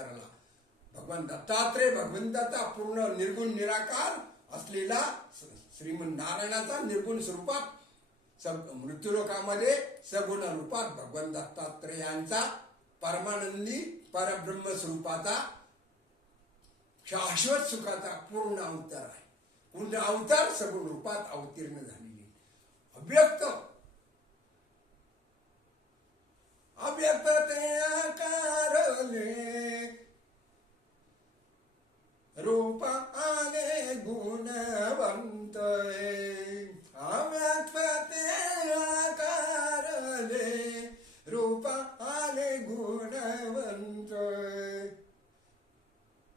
अवताराला भगवान दत्तात्रय भगवंताचा पूर्ण निर्गुण निराकार असलेला श्रीमन नारायणाचा निर्गुण स्वरूपात मृत्यूलोकामध्ये सगुण रूपात भगवान दत्तात्रयांचा परमानंदी परब्रह्म स्वरूपाचा शाश्वत सुखाचा पूर्ण अवतार आहे. पूर्ण अवतार सगुण रूपात अवतीर्ण झालेली अव्यक्त अव्यक्त ते आकारले रूप आले गुणवंत अव्यक्त ते आकारले रूप आले गुणवंत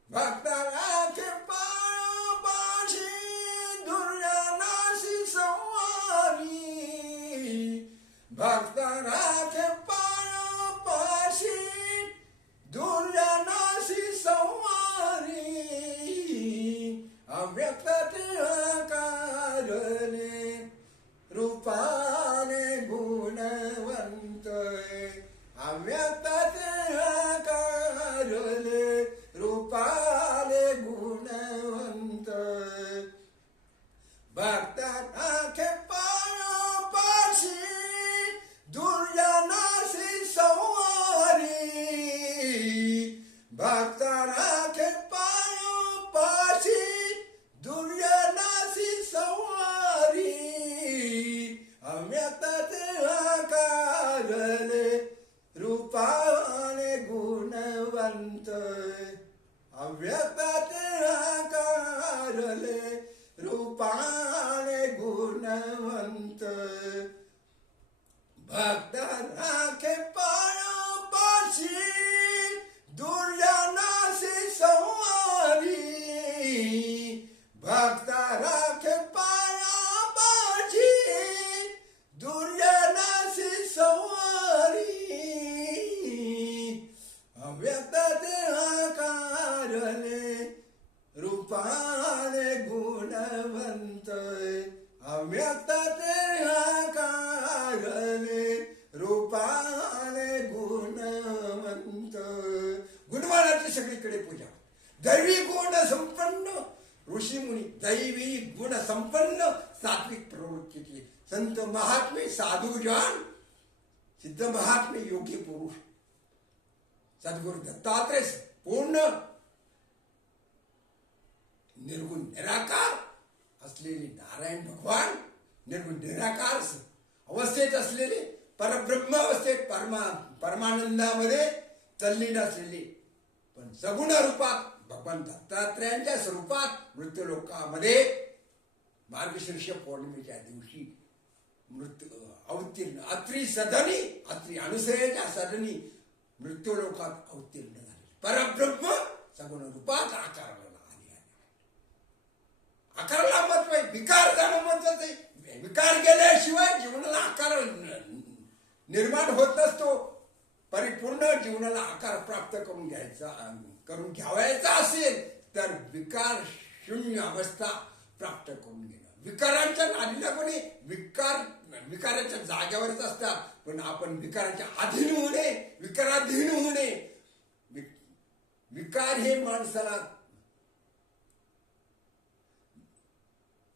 भक्ताचे पाशी दुर्जनाशी संवारी भक्ताचे पाशी दुर्जनाशी संवारी अव्यक्त कारले रूपाने गुणवंत अव्यक्त कारले रूपाले गुणवंत भक्ताचे पाशी दुर्जनाशी संवारी भक्ताचे पाशी दुर्जनाशी संवारी अव्यक्ताचे कारले रूपाने गुणवंत अव्यक्ताचे कारले रूपाने गुणवंत भक्ताचे पाशी दुर्जनाशी संवारी भक्ताचे पाशी दुर्जनाशी संवारी अव्यक्ताचे कारले रूपाने गुणवंत अव्यक्ताचे कारले रूपाने गुणवंत. गुणवानाची सगळीकडे पूजा. दैवी गुण संपन्न ऋषीमुनी दैवी गुण संपन्न सात्विक प्रवृत्तीचे संत महात्मे साधुजन सिद्ध महात्मे योगी पुरुष सद्गुरु दत्तात्रय पूर्ण निर्गुण निराकार असलेले नारायण भगवान निर्गुण निराकार अवस्थेत असलेले परब्रह्म अवस्थेत परमानंदामध्ये तल्लीन असलेले पण सगुण रूपात भगवान दत्तात्रयांच्या स्वरूपात मृत्यूलोकामध्ये मार्गशीर्ष पौर्णिमेच्या दिवशी अवतीर्ण अत्री सदनी अत्री अनुसयाच्या सदनी मृत्यूलोकात अवतीर्ण झाले परब्रह्म सगुण रूपात आकाराला आले. आकाराला महत्व आहे. विकार जाणं महत्वाचं आहे. विकार गेल्याशिवाय जीवनाला आकार निर्माण होत नसतो. परिपूर्ण जीवनाला आकार प्राप्त करून घ्यावायचा असेल तर विकार शून्य अवस्था प्राप्त करून घेणं. विकारांच्या नादीला कोणी विकाराच्या जाग्यावरच असतात पण आपण विकाराच्या अधीन होणे विकाराधीन होणे विकार हे माणसाला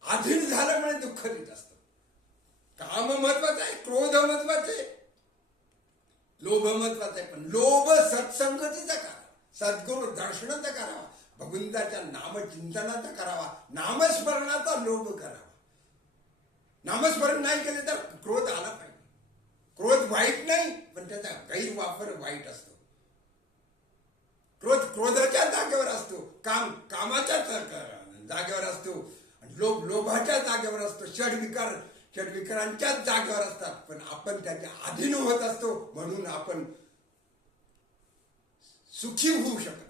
अधीन झाल्यामुळे दुःख देत असतं. काम महत्वाचं आहे. क्रोध महत्वाचे आहे. लोभ महत्वाचा आहे. पण लोभ सत्संगतीचा करावा. सद्गुरु दर्शनाचा करावा. भगवंताच्या नामचिंतनाचा करावा. नामस्मरणाचा लोभ करावा. नामस्मरण नाही केले तर क्रोध आला पाहिजे. क्रोध वाईट नाही पण त्याचा गैरवापर वाईट असतो. क्रोध क्रोधाच्या जागेवर असतो. काम कामाच्या जागेवर असतो. लोभ लोभाच्या जागेवर असतो. षडविकारांच्याच जागेवर असतात पण आपण त्याच्या अधीन होत असतो म्हणून आपण सुखी होऊ शकत नाही.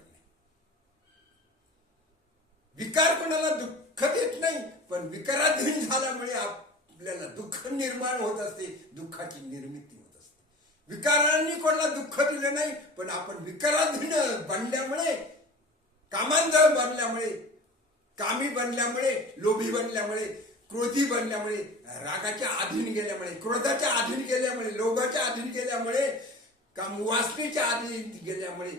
विकार कोणाला दुःख देत नाही पण विकाराधीन झाल्यामुळे आपल्याला दुःख निर्माण होत असते. दुःखाची निर्मिती होत असते. विकारांनी कोणाला दुःख दिलं नाही पण आपण विकाराधीन बनल्यामुळे कामांधळ बनल्यामुळे कामी बनल्यामुळे लोभी बनल्यामुळे क्रोधी बनल्यामुळे रागाच्या अधीन गेल्यामुळे क्रोधाच्या अधीन गेल्यामुळे लोभाच्या अधीन गेल्यामुळे काम वासनेच्या अधीन गेल्यामुळे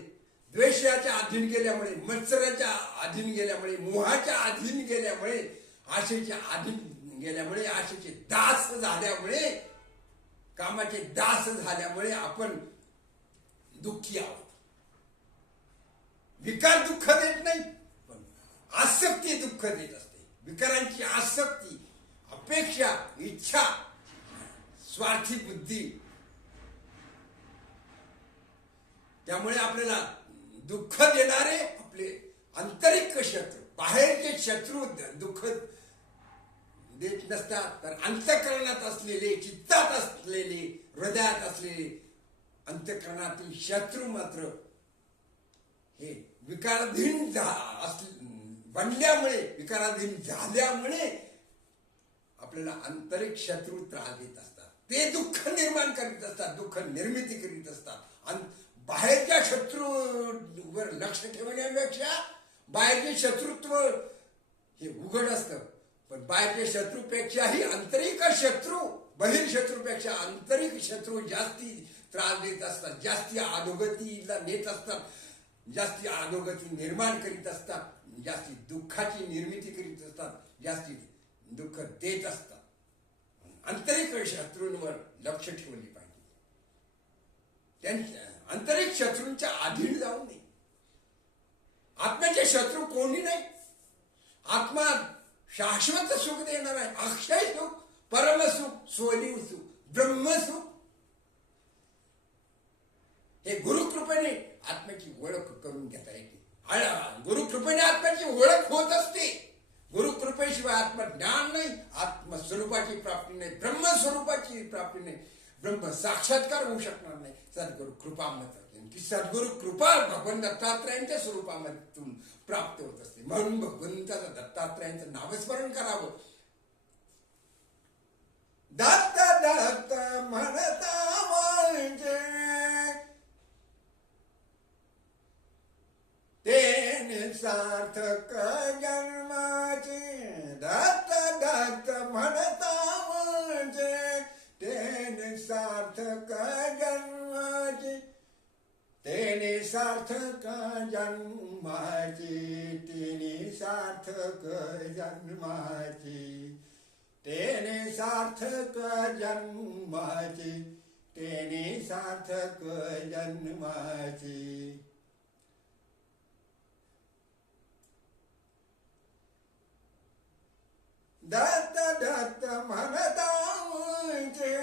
द्वेषाच्या अधीन गेल्यामुळे, मत्सराच्या अधीन गेल्यामुळे, मोहाच्या अधीन गेल्यामुळे, आशेच्या अधीन गेल्यामुळे, आशेचे दास झाल्यामुळे, कामाचे दास झाल्यामुळे आपण दुःखी आहोत. विकार दुःख देत नाही, पण आसक्ती दुःख देत असते. विकारांची आसक्ती, अपेक्षा, इच्छा, स्वार्थी बुद्धी, त्यामुळे आपल्याला दुःख देणारे आपले आंतरिक शत्रू, बाहेरचे शत्रू दुःख देत नसतात, तर अंतःकरणात असलेले, चित्तात असलेले, हृदयात असलेले अंतःकरणातील शत्रू मात्र हे विकाराधीन बनल्यामुळे, विकाराधीन झाल्यामुळे आपल्याला आंतरिक शत्रू त्रास देत असतात. ते दुःख निर्माण करीत असतात, दुःख निर्मिती करीत असतात. बाहेरच्या शत्रूवर लक्ष ठेवण्यापेक्षा बाहेरचे शत्रुत्व हे उघड असतं, पण बाहेरच्या शत्रूपेक्षाही आंतरिक शत्रू, बहिर्शत्रूपेक्षा आंतरिक शत्रू जास्ती त्रास देत असतात, जास्ती अधोगतीला नेत असतात, जास्ती अधोगती निर्माण करीत असतात, जास्ती दुःखाची निर्मिती करीत असतात, जास्ती दुःख देत असतात. आंतरिक शत्रूंवर लक्ष ठेवले पाहिजे. त्यांच्या आंतरिक शत्रूंच्या अधीन जाऊ नये. आत्म्याचे शत्रू कोणी नाही. आत्मा शाश्वत सुख देणार आहे, अक्षय सुख, परमसुख, स्वलीव सुख, ब्रह्मसुख. हे गुरुकृपेने आत्म्याची ओळख करून घेता येते. गुरुकृपेने आत्म्याची ओळख होत असते. गुरुकृपेशिवाय आत्मज्ञान नाही, आत्मस्वरूपाची प्राप्ती नाही, ब्रह्मस्वरूपाची प्राप्ती नाही, ब्रह्म साक्षात्कार होऊ शकणार नाही. सद्गुरु कृपामधून, की सद्गुरु कृपा भगवान दत्तात्रयांच्या स्वरूपामधून प्राप्त होत असते. म्हणून भगवंताचं, दत्तात्रयांचं नामस्मरण करावं. दत्त दत्त म्हणता म्हणजे तेने सार्थक जन्माचे. दत्त दत्त म्हणता म्हणजे तेने सार्थक जन्माचे, तेने सार्थक जन्माचे, तेने सार्थक जन्माचे, तेने सार्थक जन्माचे, तेने सार्थक जन्माचे. दत्त दत्त म्हणता म्हणजे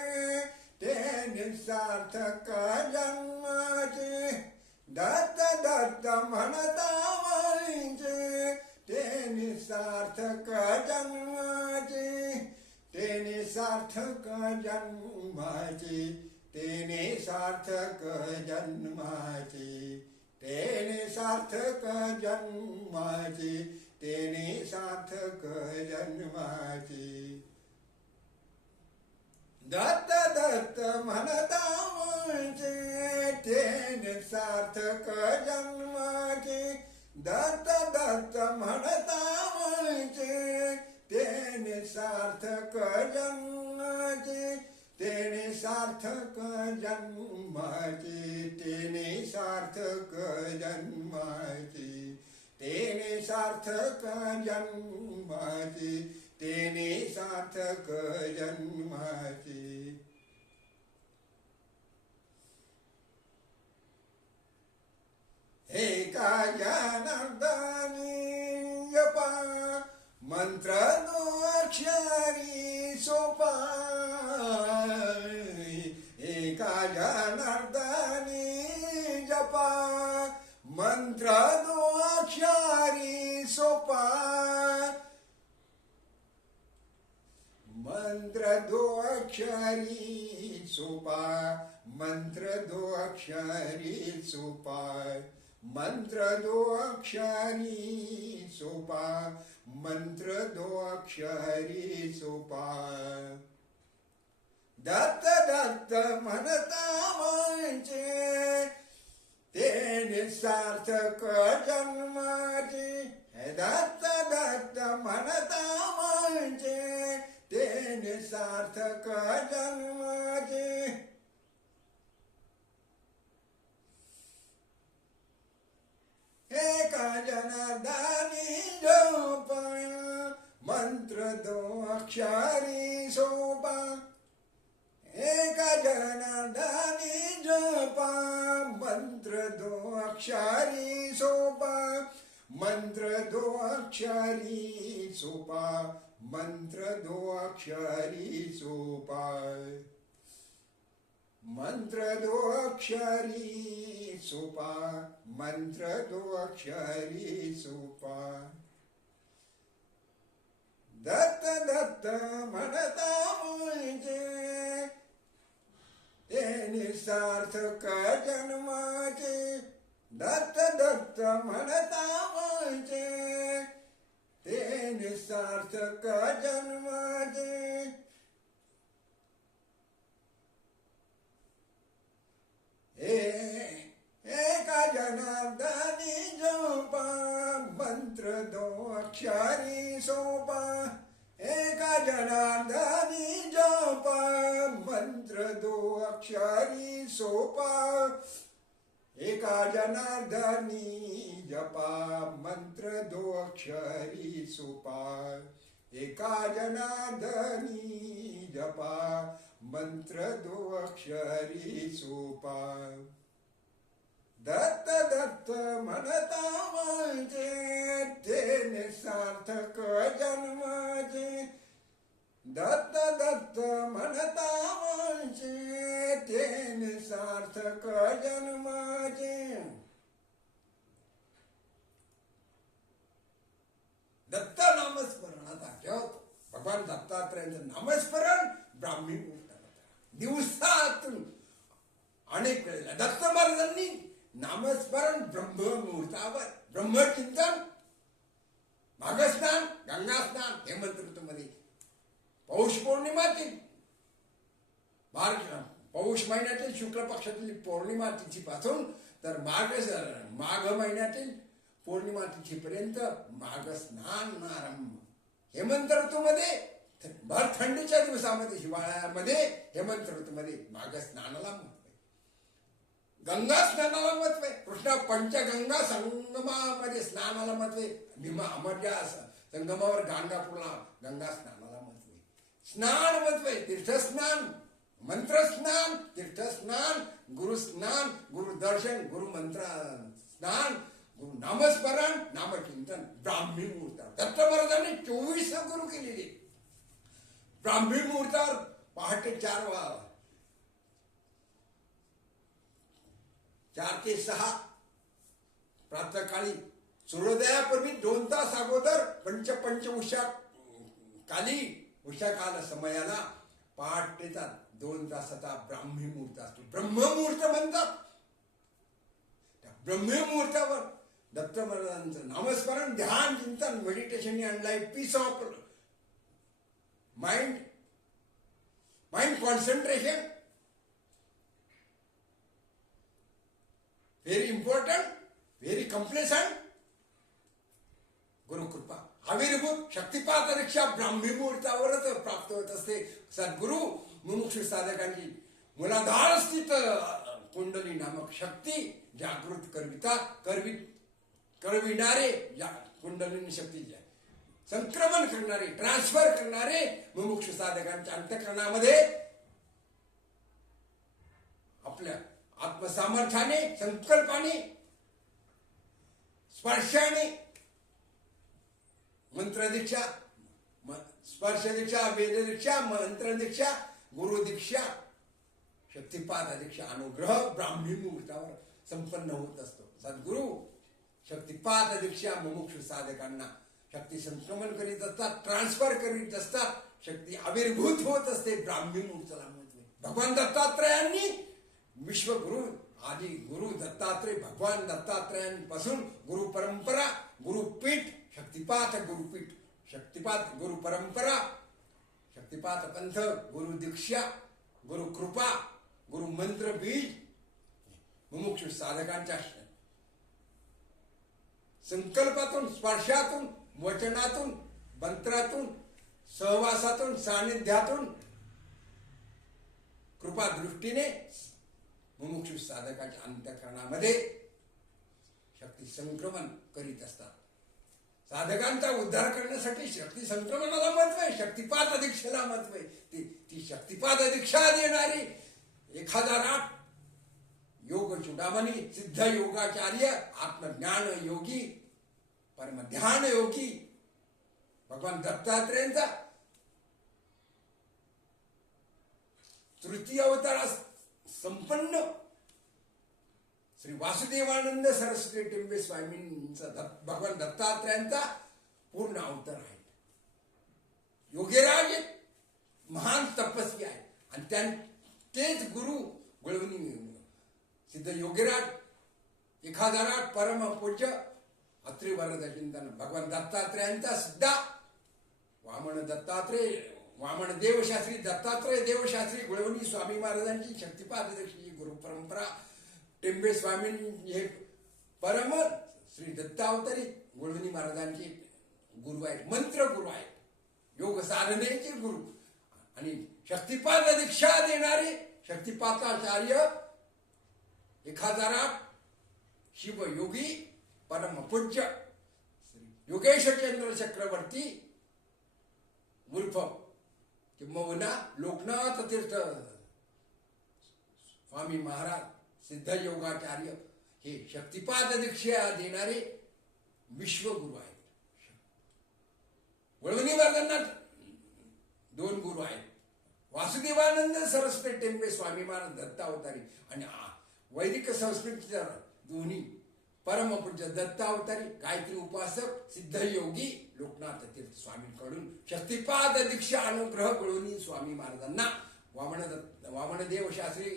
तेने सार्थक जन्माचे. दत्त दत्त म्हणता म्हणजे तेने सार्थक जन्माचे, तेने सार्थक जन्माचे, तेने सार्थक जन्माचे, तेने सार्थक जन्माचे, तेने सार्थक जन्माचे. दत्त दत्त म्हणता म्हणजे तेने सार्थक जन्माचे. दत्त दत्त म्हणता म्हणजे तेने सार्थक जन्माचे, तेने सार्थक जन्माचे, तेने सार्थक जन्माचे, तेने सार्थक जन्माचे, तेने सार्थक जन्माचे. एका जनार्दनी जपा मंत्र दोक्षरी सोपा. एका जनार्दनी जपा मंत्र दोक्षरी सोपा. मंत्र दो अक्षरी सोपा, मंत्र दो अक्षरी सोपा, मंत्र दो अक्षरी सोपा, मंत्र दो अक्षरी सोपा. दत्त दत्त म्हणता म्हणजे तेने सार्थक जन्माचे. दत्त दत्त म्हणता म्हणजे तेने सार्थक जन्माचे. जनार्दनी जप मंत्र दो अक्षरी सोपा एक जनार्दनी जप मंत्र दो अक्षरी सोपा मंत्र दो अक्षरी सोपा मंत्र दो अक्षरी सोपा मंत्र दो अक्षरी सोपा मंत्र दो अक्षरी सोपा दत्त दत्त म्हणता म्हणजे ते निसार्थक जन्माचे दत्त दत्त म्हणता म्हणजे ते निसार्थक जन्माचे एका जनार्दनी जपा मंत्र दो अक्षरी सोपा एका जनार्दनी जपा मंत्र दो अक्षरी सोपा एका जनार्दनी जपा मंत्र दो अक्षरी सोपा एका जनार्दनी जपा मंत्र दो अक्षरी सोपा दत्त दत्त म्हणता म्हणजे ते निसार्थक जन्माचे दत्त दत्त म्हणता म्हणजे ते निसार्थक जन्माचे दत्त नामस्मरणाचा ठेवतो भगवान दत्तात्रयांचं नामस्मरण ब्राह्मी मुहूर्तामध्ये दिवसातून अनेक वेळेला दत्त महाराजांनी नामस्मरण ब्रह्म मुहूर्तावर ब्रह्मचिंतन माघस्नान गंगास्नान हेमंत ऋतूमध्ये पौष पौर्णिमातील पौष महिन्यातील शुक्ल पक्षातील पौर्णिमा तिथीपासून तर माघ महिन्यातील पौर्णिमा तिथीपर्यंत माघ स्नान आरंभ हेमंत ऋतूमध्ये भर थंडीच्या दिवसामध्ये हिवाळ्यामध्ये हेमंत ऋतूमध्ये माघ स्नानाला महत्व आहे गंगा स्नानाला महत्व आहे कृष्णा पंचगंगा संगमामध्ये स्नानाला महत्व आहे भीमा अमरजा संगमावर गाणगापूरला गंगा स्नानाला महत्व आहे स्नान महत्व आहे तीर्थस्नान मंत्र स्नान तीर्थस्नान गुरुस्नान गुरुदर्शन गुरुमंत्र स्नान गुरु नामस्मरण नामचिंतन ब्राह्मी मुहूर्तावर दत्त महाराजांनी 24 गुरु केलेले ब्राह्मी मुहूर्तावर पहाटे 4 ते 6 प्रातःकाळी सूर्योदयापूर्वी 2 तास अगोदर पंच उषा काली उषा काल समयाला पहाटेचा 2 तासाचा ब्राह्मी मुहूर्त असतो ब्रह्ममुहूर्त म्हणतात त्या ब्रह्मी मुहूर्तावर दत्त महाराजांचं नामस्मरण ध्यान चिंतन meditation and life peace of mind concentration very important very complacent गुरुकृपा आविर्भूत शक्तिपात परीक्षा ब्राह्मी मुहूर्तावरच प्राप्त होत असते सद्गुरु मुमुक्षु साधकांची मुलाधार स्थित कुंडली नामक शक्ती जागृत करविणारे कुंडलिनी शक्ती संक्रमण करणारे ट्रान्सफर करणारे मुमुक्षु साधकांच्या अंतःकरणामध्ये आपल्या आत्मसामर्थ्याने संकल्पाने स्पर्शाने मंत्रदीक्षा स्पर्श दीक्षा वेद दीक्षा मंत्र दीक्षा गुरु दीक्षा शक्तिपात दीक्षा अनुग्रह ब्राह्मी मुहूर्तावर संपन्न होत असतो सद्गुरु शक्तिपात दीक्षा मुमुक्षु साधकांना शक्ती संक्रमण करीत असतात ट्रान्सफर करीत असतात शक्ती आविर्भूत होत असते ब्राह्मी मुहूर्ताला महत्व भगवान दत्तात्रयांनी विश्वगुरु आदि गुरु दत्तात्रय भगवान दत्तात्रयांपासून गुरु परंपरा गुरुपीठ शक्तिपात गुरुपीठ शक्तिपात गुरु परंपरा शक्तिपात पंथ गुरु दीक्षा गुरु कृपा गुरु मंत्र बीज मुमुक्षु साधकांच्या संकल्पातून स्पर्शातून वचनातून मंत्रातून सहवासातून सानिध्यातून कृपा दृष्टीने मुमुक्षु साधकाच्या अंतःकरणामध्ये शक्ती संक्रमण करीत असतात साधकांचा उद्धार करण्यासाठी शक्ती संक्रमणाला महत्व आहे, शक्तिपात दीक्षेला महत्व आहे. ती शक्तिपात दीक्षा देणारी 1008 योग चुडामणी सिद्ध योगाचार्य आत्मज्ञान योगी परमध्यान योगी भगवान दत्तात्रेयांचा तृतीय अवतार संपन्न श्री वासुदेवानंद सरस्वती टेंबे स्वामींचा भगवान दत्तात्रेयांचा पूर्ण अवतार आहे. योगीराज महान तपस्वी आहे आणि तेच गुरु गुळवणी सिद्ध योगीराज 1008 परम पूज्य अत्रि वरद चिंतन भगवान दत्तात्रेयांचा सुद्धा वामन देवशास्त्री दत्तात्रय देवशास्त्री गुळवणी स्वामी महाराजांची शक्तिपाद दीक्षेची गुरु परंपरा टेंबे स्वामी हे परम श्री दत्तावतारी गुळवणी महाराजांचे गुरु आहेत, मंत्र गुरु आहेत, योग साधनेचे गुरु आणि शक्तिपाद दीक्षा देणारे शक्तिपाताचार्य 1008 शिवयोगी परमपूज्य योगेशचंद्र चक्रवर्ती उर्फ किंबहुना लोकनाथ तीर्थ स्वामी महाराज सिद्ध योगाचार्य हे शक्तिपाद दीक्षा देणारे विश्वगुरु आहेत. वळवणी महाराजांना 2 गुरु आहेत, वासुदेवानंद सरस्वती टेंबे स्वामी महाराज दत्तावतारी आणि वैदिक संस्कृतीच्या दोन्ही परमपूज्य दत्तावतारी गायत्री उपासक सिद्ध योगी लोकनाथ तीर्थ स्वामींकडून शक्तिपाद दीक्षा अनुग्रह गुळवणी स्वामी महाराजांना वामन देवशास्त्री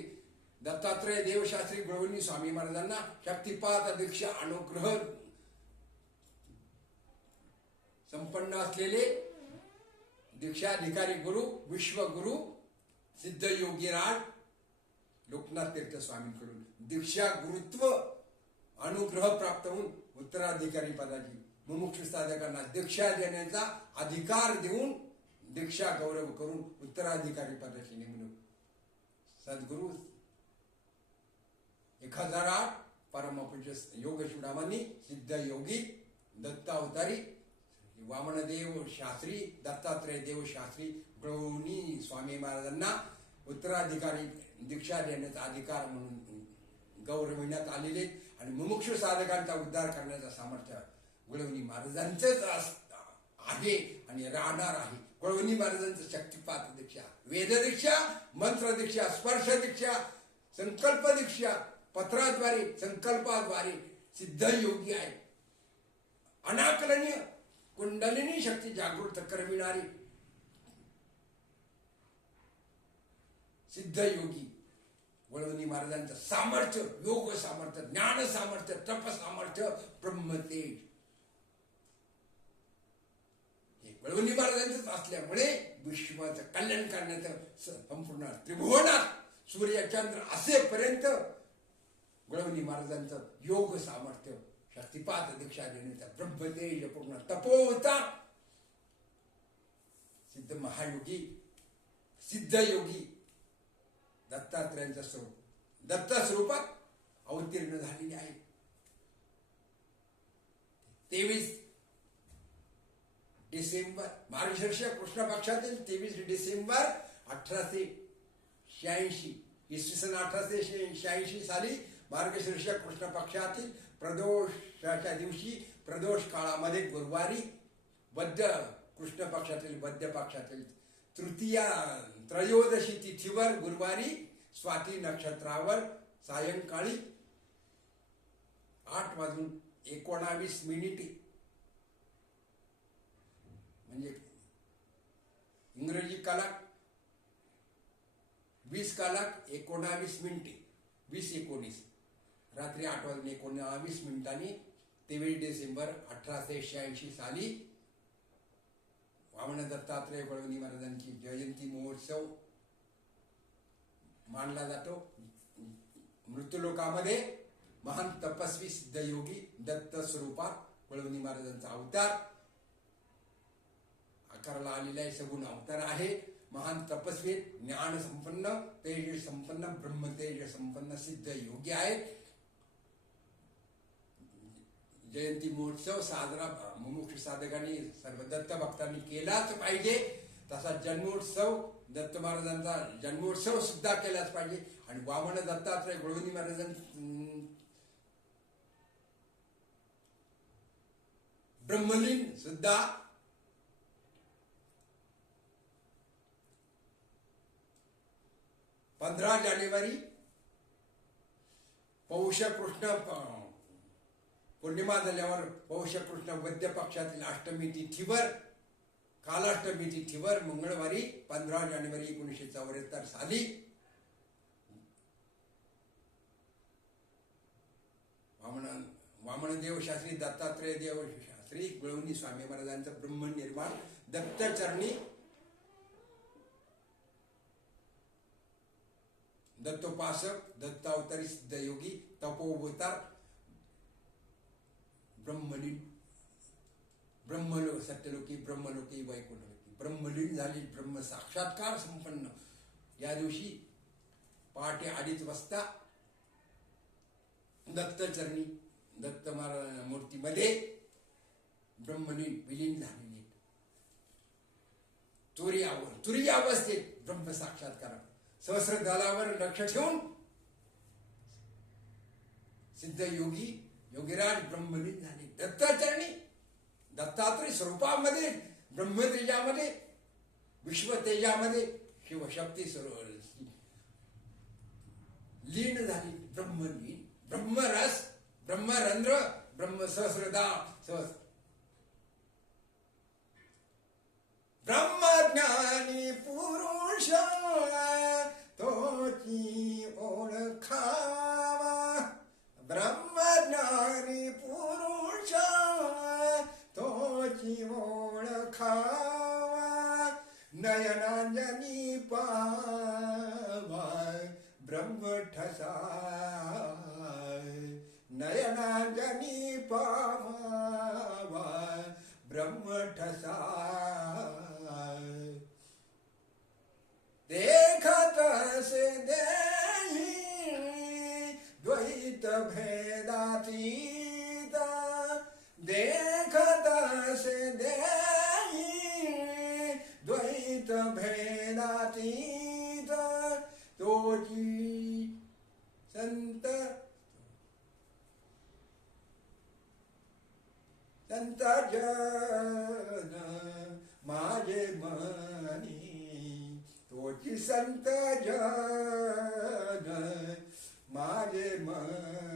दत्तात्रय देवशास्त्री गुळवणी स्वामी महाराजांना शक्तिपाद दीक्षा अनुग्रह संपन्न असलेले दीक्षाधिकारी गुरु विश्वगुरु सिद्ध योगीराज लोकनाथ तीर्थ स्वामींकडून दीक्षा गुरुत्व अनुग्रह प्राप्त होऊन उत्तराधिकारी पदाची मुमुक्षु साधकांना दीक्षा देण्याचा अधिकार देऊन दीक्षा गौरव करून उत्तराधिकारी पदाची नेमणूक सद्गुरु 1008 परमपूज्य योग चुडामणी सिद्ध योगी दत्तावतारी वामनदेव शास्त्री दत्तात्रय देव शास्त्री गुळवणी स्वामी महाराजांना उत्तराधिकारी दीक्षा देण्याचा अधिकार म्हणून गौरविण्यात आलेले आणि मुमुक्षु साधकांचा उद्धार करण्याचा सामर्थ्य गुळवणी महाराजांचंच आहे आणि राहणार आहे. गुळवणी महाराजांचं शक्तिपात दीक्षा, वेद दीक्षा, मंत्र दीक्षा, स्पर्श दीक्षा, संकल्प दीक्षा, पत्राद्वारे संकल्पाद्वारे सिद्ध योगी आहे. अनाकलनीय कुंडलिनी शक्ती जागृत करविणारी सिद्ध योगी वळवणी महाराजांचं सामर्थ्य, योग सामर्थ्य, ज्ञान सामर्थ्य, तप सामर्थ्य, ब्रह्मतेज हे वळवणी महाराजांचंच असल्यामुळे विश्वाचं कल्याण करण्याचं संपूर्ण त्रिभुवनात सूर्यचंद्र असेपर्यंत वळवणी महाराजांचं योग सामर्थ्य, शक्तिपात दीक्षा देण्याचा ब्रह्मतेज, पूर्ण तपोवता सिद्ध महायोगी सिद्ध योगी दत्तात्रयांच्या स्वरूप दत्त स्वरूपात अवतीर्ण झालेले आहे. 23 डिसेंबर मार्गशीर्ष कृष्ण पक्षातील 23 डिसेंबर 1886 इसवी सन 1886 साली मार्गशीर्ष कृष्ण पक्षातील प्रदोषाच्या दिवशी प्रदोष काळामध्ये गुरुवारी बद्ध कृष्ण पक्षातील बद्ध पक्षातील त्रयोदशी तिथीवर गुरुवारी स्वाती नक्षत्रावर सायंकाळी 8:19 म्हणजे इंग्रजी कलाक 20 कलाक 19 20:19 रात्री 8:19 23 डिसेंबर 1886 साली वामन दत्तात्रय वळवणी महाराजांची जयंती महोत्सव मानला जातो. मृत्यूलोकामध्ये महान तपस्वी सिद्ध योगी दत्त स्वरूपात वळवणी महाराजांचा अवतार आकाराला आलेला आहे. सगुण अवतार आहे. महान तपस्वी, ज्ञान संपन्न, तेज संपन्न, ब्रह्मतेज संपन्न सिद्ध योगी आहेत. जयंती महोत्सव साजरा मुमुक्ष साधकांनी सर्व दत्त भक्तांनी केलाच पाहिजे. तसा जन्मोत्सव दत्त महाराजांचा जन्मोत्सव सुद्धा केलाच पाहिजे. आणि वामन दत्तात्रय गृहिणी महाराजांनी ब्रह्मलीन सुद्धा पंधरा जानेवारी पौष कृष्ण पौर्णिमा झाल्यावर पौष कृष्ण वद्य पक्षातील अष्टमी तिथीवर कालाष्टमी तिथीवर मंगळवारी 15 जानेवारी 1974 साली वामनदेव शास्त्री दत्तात्रय देव शास्त्री गुळवणी स्वामी महाराजांचं ब्रह्मनिर्वाण दत्तचरणी दत्तोपासक दत्तावतारी सिद्धयोगी तपोवतार ब्रह्मलीन ब्रह्मलोक सत्यलोकी ब्रह्मलोकी वैकुंठलोकी ब्रह्मलीन झाली ब्रह्म साक्षात्कार संपन्न. या दिवशी पहाटे 2:30 वाजता दत्तचरणी दत्त महाराज मूर्तीमध्ये ब्रह्मलीन विलीन झालेले तुरी अवस्थेत ब्रह्म साक्षात्कार सहस्र दलावर लक्ष ठेवून सिद्ध योगी योगीराज ब्रह्मलीन झाले. दत्ताचरणी दत्तात्रय स्वरूपामध्ये ब्रह्मतेजामध्ये विश्वतेजामध्ये शिवशक्ती लीन झाली. ब्रह्मलीन ब्रह्मरस ब्रह्मरंध्र ब्रह्म सहस्रदा सहस्र ब्रह्मज्ञानी पुरुष तोची ओळखावा ब्रह्मज्ञानी पुरुष तोची ओळखावा नयनांजनी पावा ब्रह्म ठसा नयनांजनी पावा ब्रह्म ठसा देखत से देही द्वैत भेदातीत देखत से देही द्वैत भेदातीत तोची संत जन माझे मनी तोची संत जन माझे मन